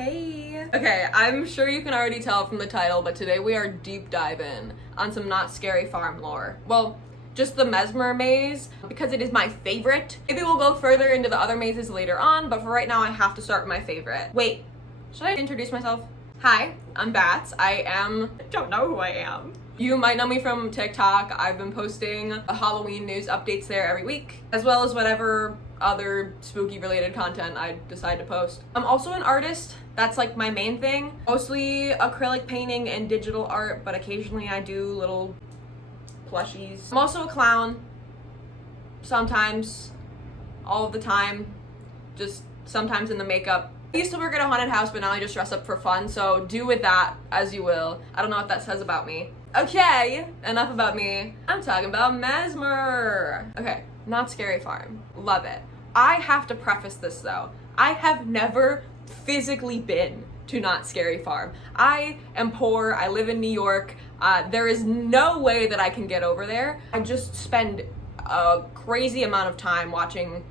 Hey. Okay, I'm sure you can already tell from the title, but today we are deep diving on some not scary farm lore. Well, just the Mesmer maze, because it is my favorite. Maybe we'll go further into the other mazes later on, but for right now I have to start with my favorite. Wait, should I introduce myself? Hi, I'm Bats. I don't know who I am. You might know me from TikTok. I've been posting Halloween news updates there every week, as well as whatever other spooky related content I decide to post. I'm also an artist. That's like my main thing. Mostly acrylic painting and digital art, but occasionally I do little plushies. I'm also a clown. Sometimes, all of the time, just sometimes in the makeup. I used to work at a haunted house, but now I just dress up for fun, so do with that as you will. I don't know what that says about me. Okay, enough about me. I'm talking about Mesmer. Okay, not scary farm. Love it. I have to preface this though. I have never physically been to Not Scary Farm. I am poor. I live in New York. There is no way that I can get over there. I just spend a crazy amount of time watching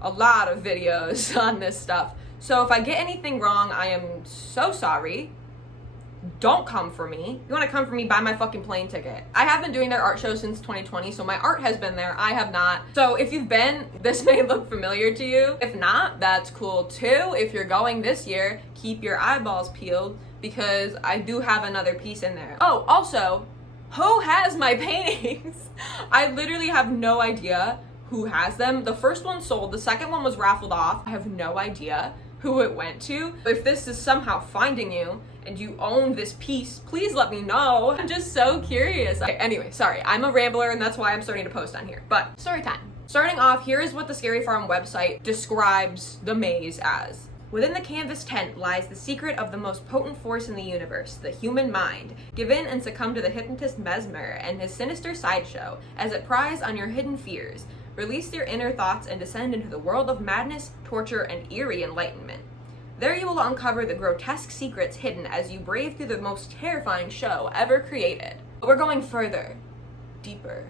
a lot of videos on this stuff. So if I get anything wrong, I am so sorry. Don't come for me. If you want to come for me, buy my fucking plane ticket. I have been doing their art show since 2020, so my art has been there. I have not. So if you've been, this may look familiar to you. If not, that's cool too. If you're going this year, keep your eyeballs peeled because I do have another piece in there. Oh, also, who has my paintings? I literally have no idea who has them. The first one sold, the second one was raffled off. I have no idea who it went to. If this is somehow finding you and you own this piece, please let me know. I'm just so curious. Okay, anyway, sorry, I'm a rambler and that's why I'm starting to post on here. But story time. Starting off, here is what the Scary Farm website describes the maze as. Within the canvas tent lies the secret of the most potent force in the universe, the human mind. Give in and succumb to the hypnotist Mesmer and his sinister sideshow as it pries on your hidden fears. Release your inner thoughts and descend into the world of madness, torture, and eerie enlightenment. There you will uncover the grotesque secrets hidden as you brave through the most terrifying show ever created. But we're going further, deeper,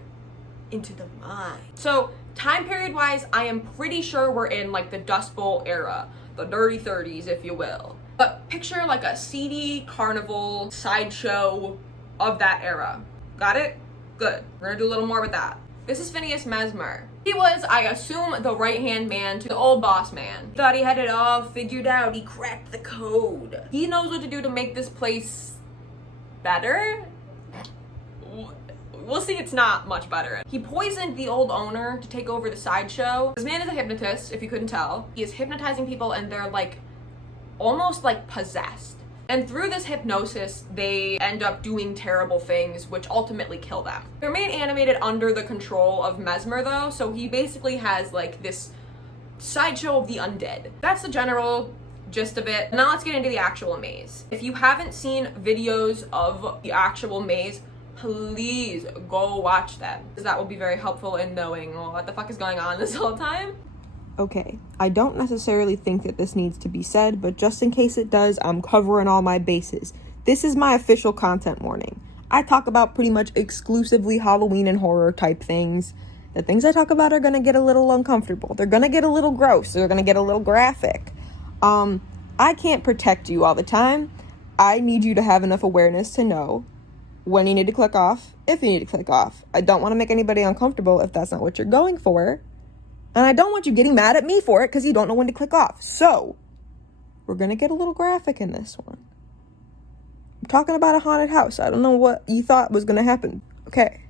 into the mind. So, time period wise, I am pretty sure we're in like the Dust Bowl era, the dirty 30s, if you will. But picture like a seedy carnival sideshow of that era. Got it? Good. We're gonna do a little more with that. This is Phineas Mesmer. He was, I assume, the right-hand man to the old boss man. Thought he had it all figured out. He cracked the code. He knows what to do to make this place better. We'll see, it's not much better. He poisoned the old owner to take over the sideshow. This man is a hypnotist, if you couldn't tell. He is hypnotizing people and they're like, almost like possessed. And through this hypnosis, they end up doing terrible things, which ultimately kill them. They're made animated under the control of Mesmer though, so he basically has like this sideshow of the undead. That's the general gist of it. Now let's get into the actual maze. If you haven't seen videos of the actual maze, please go watch them, because that will be very helpful in knowing what the fuck is going on this whole time. Okay, I don't necessarily think that this needs to be said, but just in case it does, I'm covering all my bases. This is my official content warning. I talk about pretty much exclusively Halloween and horror type things. The things I talk about are gonna get a little uncomfortable. They're gonna get a little gross. They're gonna get a little graphic. I can't protect you all the time. I need you to have enough awareness to know when you need to click off, if you need to click off. I don't want to make anybody uncomfortable if that's not what you're going for. And I don't want you getting mad at me for it because you don't know when to click off. So, we're going to get a little graphic in this one. I'm talking about a haunted house. I don't know what you thought was going to happen. Okay,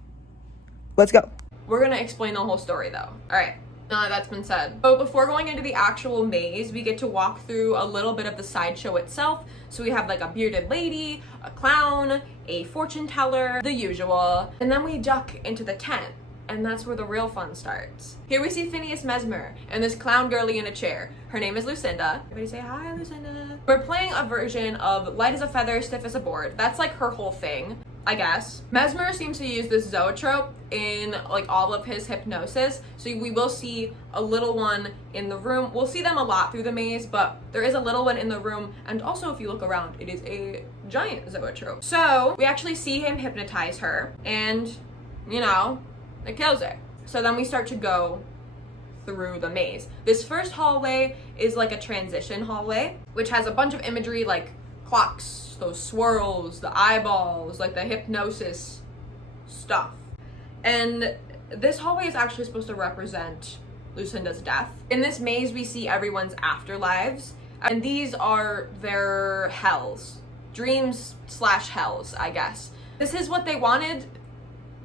let's go. We're going to explain the whole story though. All right, now that that's been said. So before going into the actual maze, we get to walk through a little bit of the sideshow itself. So we have like a bearded lady, a clown, a fortune teller, the usual. And then we duck into the tent. And that's where the real fun starts. Here we see Phineas Mesmer and this clown girlie in a chair. Her name is Lucinda. Everybody say hi, Lucinda. We're playing a version of light as a feather, stiff as a board. That's like her whole thing, I guess. Mesmer seems to use this zoetrope in like all of his hypnosis. So we will see a little one in the room. We'll see them a lot through the maze, but there is a little one in the room. And also if you look around, it is a giant zoetrope. So we actually see him hypnotize her and, you know, it kills her. So then we start to go through the maze. This first hallway is like a transition hallway, which has a bunch of imagery like clocks, those swirls, the eyeballs, like the hypnosis stuff. And this hallway is actually supposed to represent Lucinda's death. In this maze, we see everyone's afterlives, and these are their hells. Dreams slash hells, I guess. This is what they wanted,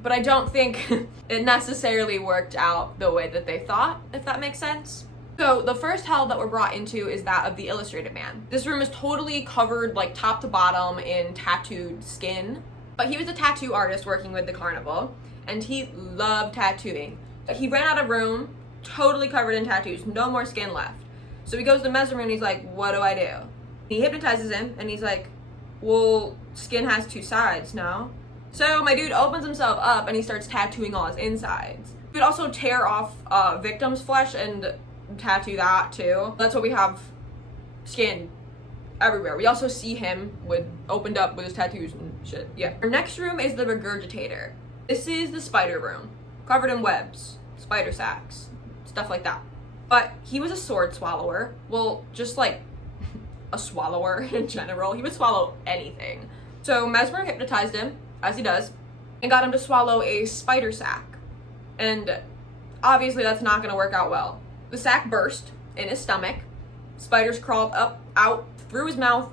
but I don't think it necessarily worked out the way that they thought, if that makes sense. So the first hell that we're brought into is that of the illustrated man. This room is totally covered like top to bottom in tattooed skin, but he was a tattoo artist working with the carnival, and he loved tattooing. He ran out of room, totally covered in tattoos, no more skin left. So he goes to Mesmer and he's like, what do I do? He hypnotizes him and he's like, well, skin has two sides, no? So my dude opens himself up and he starts tattooing all his insides. He could also tear off victim's flesh and tattoo that too. That's what we have, skin everywhere. We also see him with opened up with his tattoos and shit. Yeah. Our next room is the regurgitator. This is the spider room, covered in webs, spider sacks, stuff like that. But he was a sword swallower. Well, just like a swallower in general. He would swallow anything. So Mesmer hypnotized him, as he does, and got him to swallow a spider sack. And obviously that's not gonna work out well. The sack burst in his stomach. Spiders crawled up, out, through his mouth,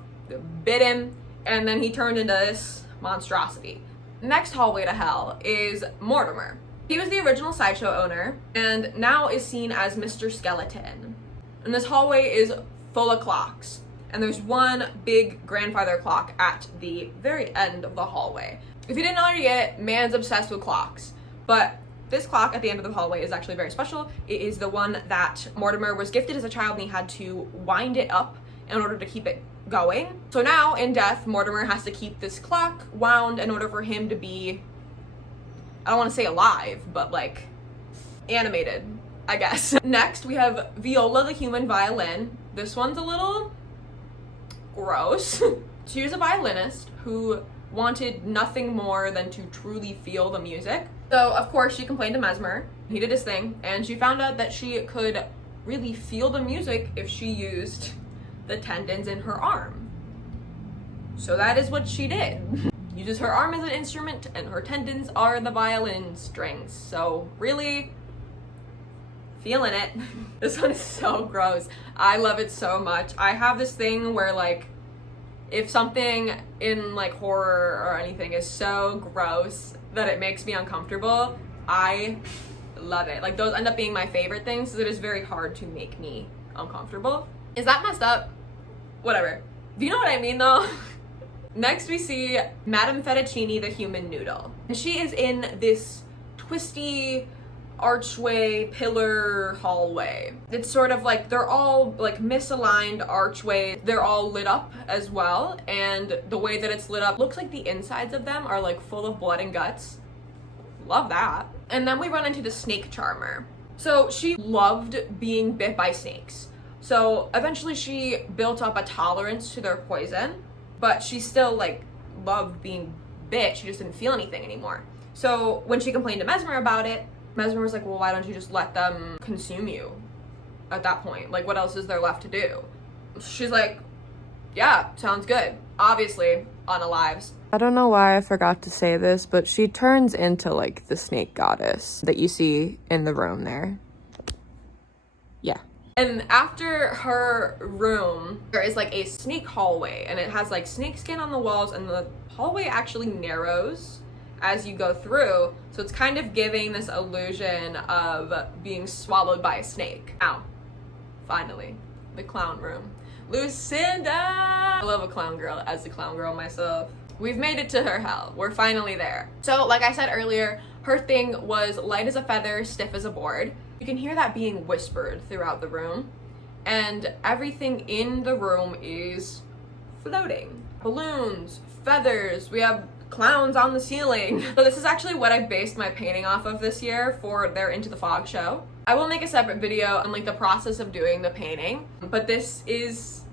bit him, and then he turned into this monstrosity. Next hallway to hell is Mortimer. He was the original sideshow owner and now is seen as Mr. Skeleton. And this hallway is full of clocks. And there's one big grandfather clock at the very end of the hallway. If you didn't already get it, man's obsessed with clocks. But this clock at the end of the hallway is actually very special. It is the one that Mortimer was gifted as a child and he had to wind it up in order to keep it going. So now in death, Mortimer has to keep this clock wound in order for him to be, I don't want to say alive, but like animated, I guess. Next, we have Viola the human violin. This one's a little gross. She was a violinist who wanted nothing more than to truly feel the music. So of course she complained to Mesmer. He did his thing, and she found out that she could really feel the music if she used the tendons in her arm. So that is what she did. Uses her arm as an instrument and her tendons are the violin strings. So really feeling it. This one is so gross. I love it so much. I have this thing where like if something in like horror or anything is so gross that it makes me uncomfortable, I love it. Like those end up being my favorite things because it is very hard to make me uncomfortable. Is that messed up? Whatever. Do you know what I mean though? Next we see Madame Fettuccine the human noodle. And she is in this twisty archway pillar hallway. It's sort of like they're all like misaligned archways. They're all lit up as well, and the way that it's lit up looks like the insides of them are like full of blood and guts. Love that. And then we run into the snake charmer. So she loved being bit by snakes. So eventually she built up a tolerance to their poison, but she still like loved being bit. She just didn't feel anything anymore. So when she complained to Mesmer about it, Mesmer was like, well, why don't you just let them consume you at that point? Like, what else is there left to do? She's like, yeah, sounds good. Obviously, unalives. I don't know why I forgot to say this, but she turns into like the snake goddess that you see in the room there. Yeah. And after her room, there is like a snake hallway, and it has like snake skin on the walls, and the hallway actually narrows as you go through, so it's kind of giving this illusion of being swallowed by a snake. Now, finally, the clown room. Lucinda! I love a clown girl as a clown girl myself. We've made it to her hell. We're finally there. So, like I said earlier, her thing was light as a feather, stiff as a board. You can hear that being whispered throughout the room, and everything in the room is floating. Balloons, feathers, we have clowns on the ceiling. So this is actually what I based my painting off of this year for their Into the Fog show. I will make a separate video on like the process of doing the painting, but this is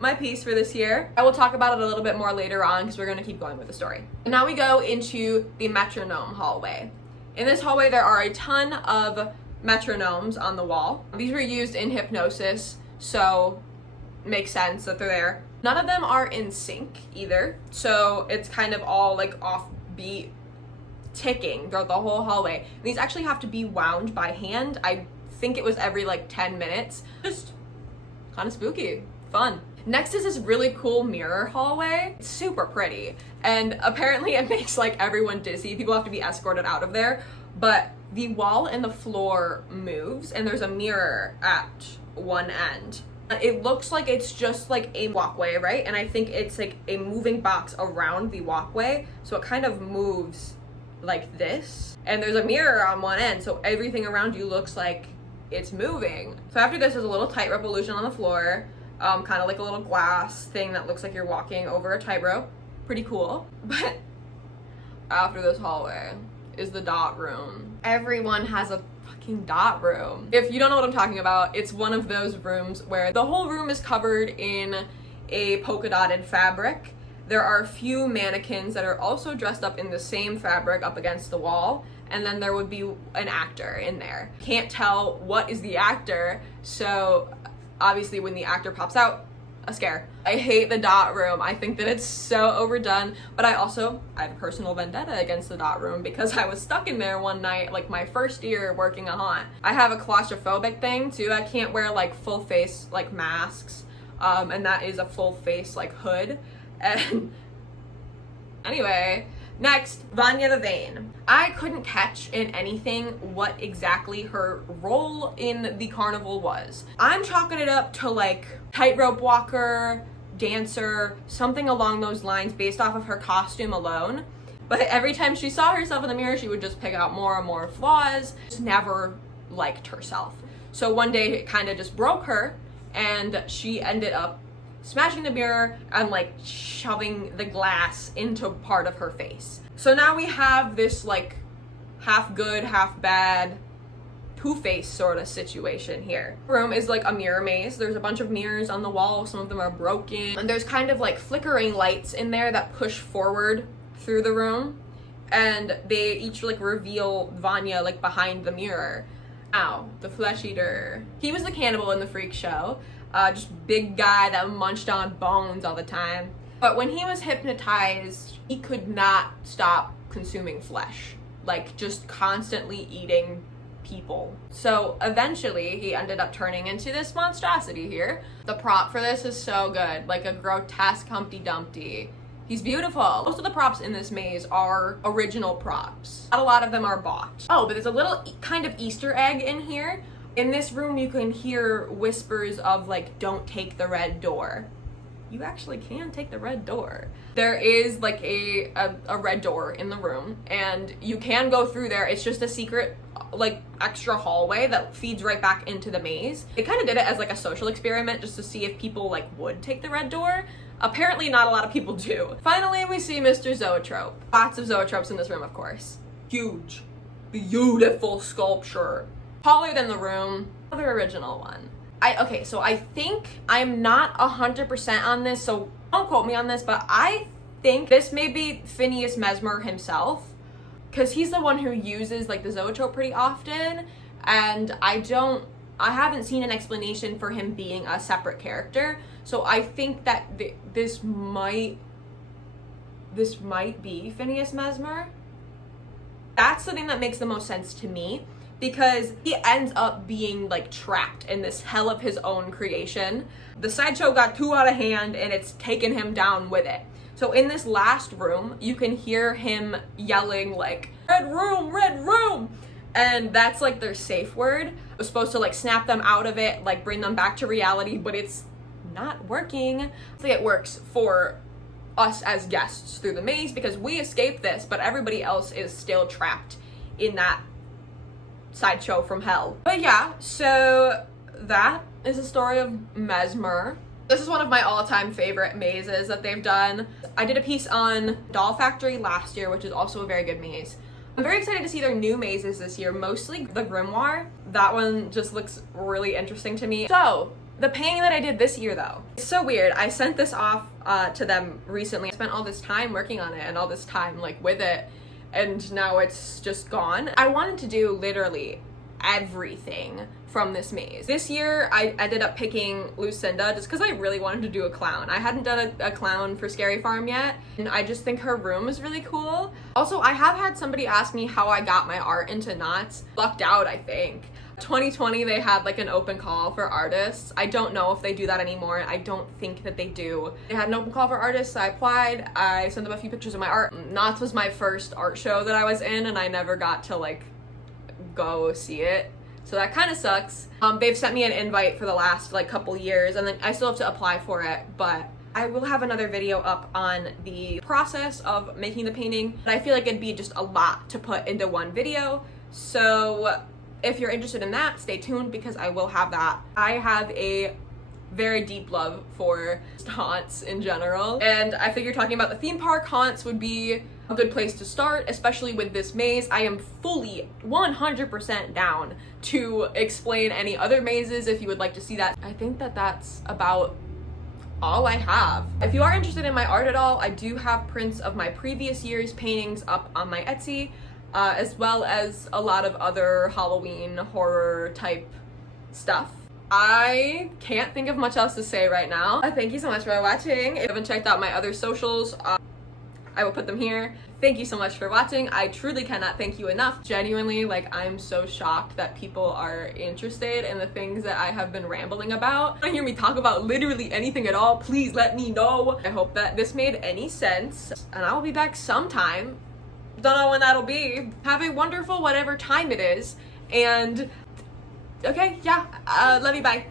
my piece for this year. I will talk about it a little bit more later on because we're going to keep going with the story. And now we go into the metronome hallway. In this hallway there are a ton of metronomes on the wall. These were used in hypnosis, so makes sense that they're there. None of them are in sync either, so it's kind of all like offbeat ticking throughout the whole hallway. These actually have to be wound by hand. I think it was every like 10 minutes. Just kind of spooky, fun. Next is this really cool mirror hallway. It's super pretty, and apparently it makes like everyone dizzy. People have to be escorted out of there, but the wall and the floor moves, and there's a mirror at one end. It looks like it's just like a walkway, right? And I think it's like a moving box around the walkway, so it kind of moves like this. And there's a mirror on one end, so everything around you looks like it's moving. So after this is a little tightrope illusion on the floor, kind of like a little glass thing that looks like you're walking over a tightrope. Pretty cool. But after this hallway is the dot room. Everyone has a fucking dot room. If you don't know what I'm talking about, it's one of those rooms where the whole room is covered in a polka dotted fabric. There are a few mannequins that are also dressed up in the same fabric up against the wall, and then there would be an actor in there. Can't tell what is the actor, so obviously when the actor pops out, a scare. I hate the dot room. I think that it's so overdone, but I have a personal vendetta against the dot room because I was stuck in there one night, like my first year working a haunt. I have a claustrophobic thing too. I can't wear like full face like masks, and that is a full face like hood. And anyway, next, Vanya the Vane. I couldn't catch in anything what exactly her role in the carnival was. I'm chalking it up to like tightrope walker, dancer, something along those lines based off of her costume alone. But every time she saw herself in the mirror, she would just pick out more and more flaws. Just never liked herself. So one day it kind of just broke her, and she ended up smashing the mirror and like shoving the glass into part of her face. So now we have this like half good, half bad Two-Face sort of situation here. The room is like a mirror maze. There's a bunch of mirrors on the wall. Some of them are broken. And there's kind of like flickering lights in there that push forward through the room. And they each like reveal Vanya like behind the mirror. Now, the flesh eater. He was the cannibal in the freak show. Just big guy that munched on bones all the time. But when he was hypnotized, he could not stop consuming flesh. Like, just constantly eating people. So eventually, he ended up turning into this monstrosity here. The prop for this is so good. Like a grotesque Humpty Dumpty. He's beautiful. Most of the props in this maze are original props. Not a lot of them are bought. Oh, but there's a little kind of Easter egg in here. In this room, you can hear whispers of like, don't take the red door. You actually can take the red door. There is like a red door in the room, and you can go through there. It's just a secret like extra hallway that feeds right back into the maze. They kind of did it as like a social experiment just to see if people like would take the red door. Apparently not a lot of people do. Finally, we see Mr. Zoetrope. Lots of zoetropes in this room, of course. Huge, beautiful sculpture. Taller than the room. Another original one. So I think I'm not 100% on this, so don't quote me on this, but I think this may be Phineas Mesmer himself, because he's the one who uses like the zoetrope pretty often, and I haven't seen an explanation for him being a separate character, so I think that this might be Phineas Mesmer. That's the thing that makes the most sense to me, because he ends up being like trapped in this hell of his own creation. The sideshow got too out of hand and it's taken him down with it. So in this last room, you can hear him yelling like, red room, red room. And that's like their safe word. It was supposed to like snap them out of it, like bring them back to reality, but it's not working. I think it works for us as guests through the maze because we escaped this, but everybody else is still trapped in that sideshow from hell. But yeah, so that is the story of Mesmer. This is one of my all-time favorite mazes that they've done. I did a piece on Doll Factory last year, which is also a very good maze. I'm very excited to see their new mazes this year, mostly the Grimoire. That one just looks really interesting to me. So, the painting that I did this year though, it's so weird. I sent this off to them recently. I spent all this time working on it and all this time like with it, and now it's just gone. I wanted to do literally everything from this maze. This year I ended up picking Lucinda just because I really wanted to do a clown. I hadn't done a clown for Scary Farm yet, and I just think her room is really cool. Also, I have had somebody ask me how I got my art into knots. Lucked out, I think. 2020 they had like an open call for artists. I don't know if they do that anymore. I don't think that they do. They had an open call for artists. I applied. I sent them a few pictures of my art. Knots was my first art show that I was in, and I never got to like go see it. So that kind of sucks. They've sent me an invite for the last like couple years, and then I still have to apply for it, but I will have another video up on the process of making the painting. But I feel like it'd be just a lot to put into one video. So if you're interested in that, stay tuned because I will have that. I have a very deep love for haunts in general, and I figure talking about the theme park haunts would be a good place to start, especially with this maze. I am fully 100% down to explain any other mazes if you would like to see that. I think that that's about all I have. If you are interested in my art at all, I do have prints of my previous year's paintings up on my Etsy, as well as a lot of other Halloween horror type stuff. I can't think of much else to say right now. Thank you so much for watching. If you haven't checked out my other socials, I will put them here. Thank you so much for watching. I truly cannot thank you enough. Genuinely, like, I'm so shocked that people are interested in the things that I have been rambling about. If you want to hear me talk about literally anything at all, please let me know. I hope that this made any sense, and I will be back sometime. Don't know when that'll be. Have a wonderful whatever time it is, and okay, yeah, love you, bye.